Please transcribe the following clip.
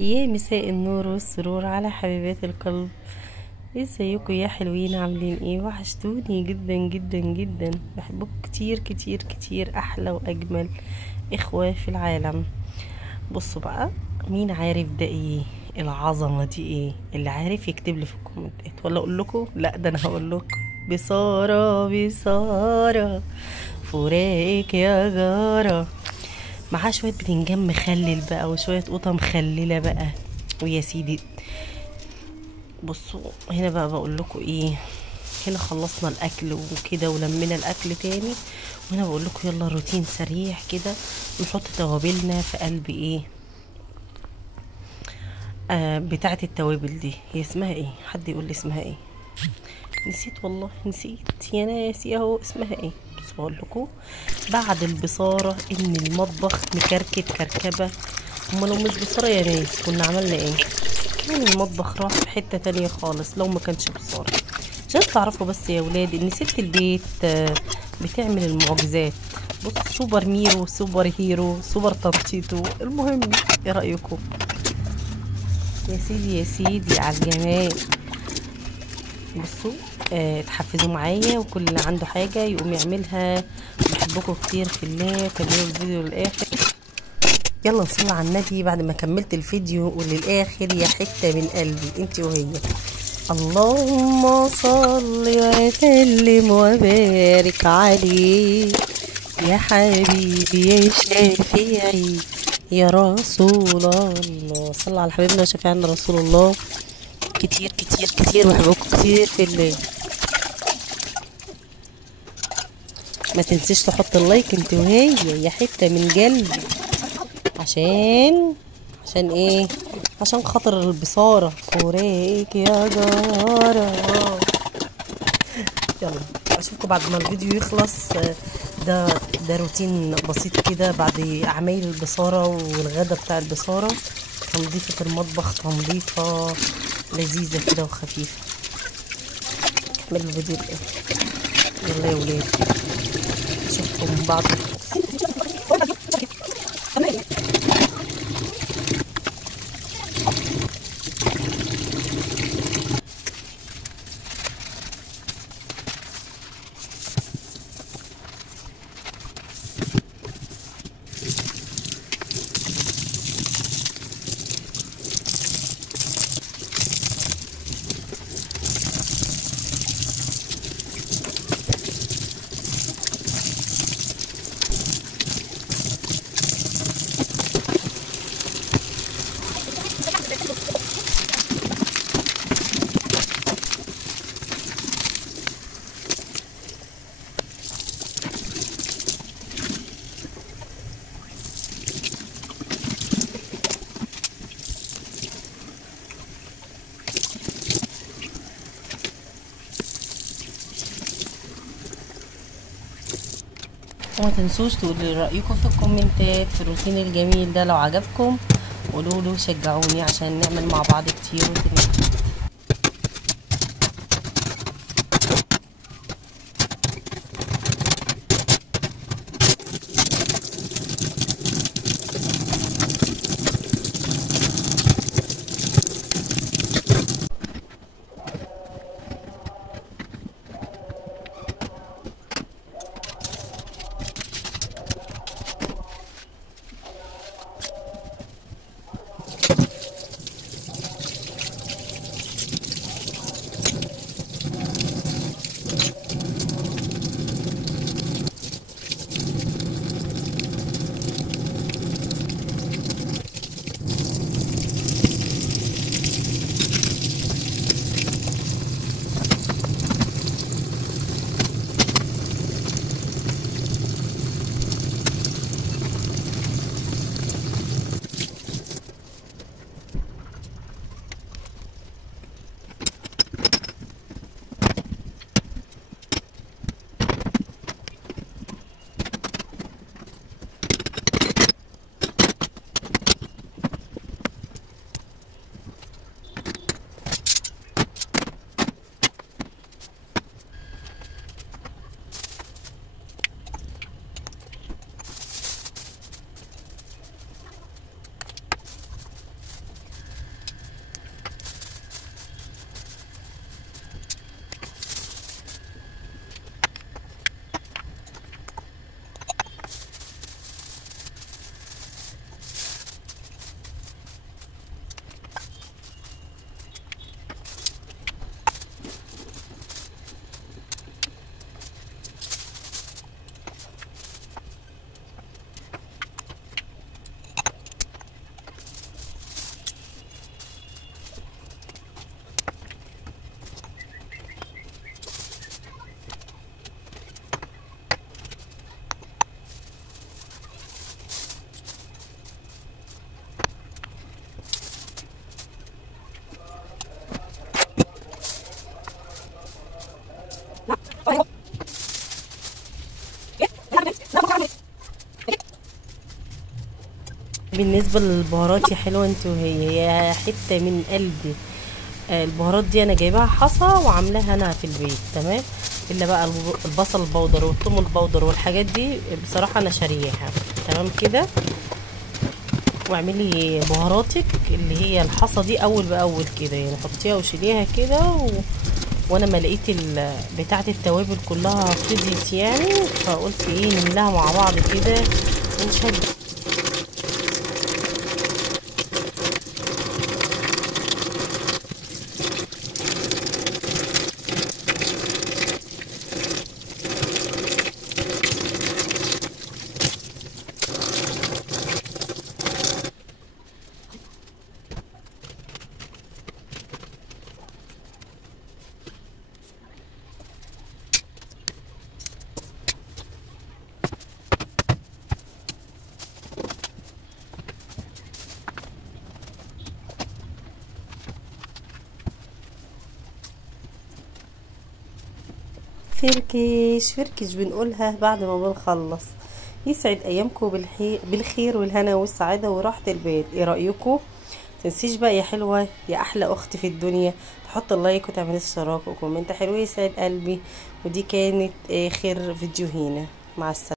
يا مساء النور والسرور على حبيبات القلب. ازيكم يا حلوين؟ عاملين ايه؟ وحشتوني جدا جدا جدا، بحبكم كتير كتير كتير، احلى واجمل اخوة في العالم. بصوا بقى، مين عارف ده ايه؟ العظمة دي ايه؟ اللي عارف يكتب لي في الكومنتات، ولا اقول لكم؟ لا ده انا هقول لكم. بصارة بصارة، فراقك يا جارة، معاه شوية بتنجان مخلل بقى وشوية قوطة مخللة بقى. ويا سيدي، بصوا هنا بقى بقول لكم ايه. هنا خلصنا الاكل وكده ولمينا الاكل تاني، وهنا بقول لكم يلا روتين سريع كده. نحط توابلنا في قلب ايه، بتاعه التوابل دي، هي اسمها ايه؟ حد يقول لي اسمها ايه؟ نسيت والله، نسيت يا ناسي اهو اسمها ايه. بس بقول لكم بعد البصاره ان المطبخ مكركب كركبه. اما لو مش بصاره يا ناس كنا عملنا ايه؟ كان المطبخ راح في حته تانية خالص لو ما كانش بصاره. عشان تعرفوا بس يا ولاد ان ست البيت بتعمل المعجزات. بص، سوبر ميرو، سوبر هيرو، سوبر تنطيطو، المهم ايه رايكم؟ يا سيدي يا سيدي على الجمال. بصوا، اتحفزوا معايا، وكل اللي عنده حاجة يقوم يعملها. بحبكم كتير في الله، كملوا الفيديو للآخر. يلا نصلي على النبي بعد ما كملت الفيديو وللآخر يا حتة من قلبي انت وهي. اللهم صل وسلم وبارك عليه يا حبيبي يا شافعي يا رسول الله. صلى على حبيبنا وشفيعنا رسول الله. كتير كتير كتير بحبكم كتير في الله. ما تنسيش تحط اللايك انت وهي يا حتة من قلبي. عشان ايه؟ عشان خاطر البصارة فوريك يا جارة. يلا اشوفكم بعد ما الفيديو يخلص. ده ده روتين بسيط كده بعد عمايل البصارة والغدا بتاع البصارة. تنظيفة المطبخ تنظيفة لذيذة كده وخفيفة. كملوا الفيديو للاخر. يلا يا ولاد، اشوفكم بعد وما تنسوش تقولوا رأيكم في الكومنتات في الروتين الجميل ده. لو عجبكم قولوا له، شجعوني عشان نعمل مع بعض كتير وتنجح. بالنسبه للبهارات يا حلوه انت وهي، هي حته من قلبي. البهارات دي انا جايباها حصى وعاملاها انا في البيت تمام، الا بقى البصل البودر والثوم البودر والحاجات دي بصراحه انا شارياها تمام كده. واعملي بهاراتك اللي هي الحصى دي اول باول كده، يعني حطيها وشيليها كده وانا ما لقيت بتاعه التوابل كلها فضيت يعني، فقلت ايه نملاها مع بعض كده ونشد. فركش فركش بنقولها بعد ما بنخلص. يسعد ايامكم بالخير والهنا والسعاده وراحه البال. ايه رايكم؟ تنسيش بقى يا حلوه يا احلى اخت في الدنيا تحط اللايك وتعمل اشتراك وكومنت حلو يسعد قلبي. ودي كانت اخر فيديو هنا، مع السلامه.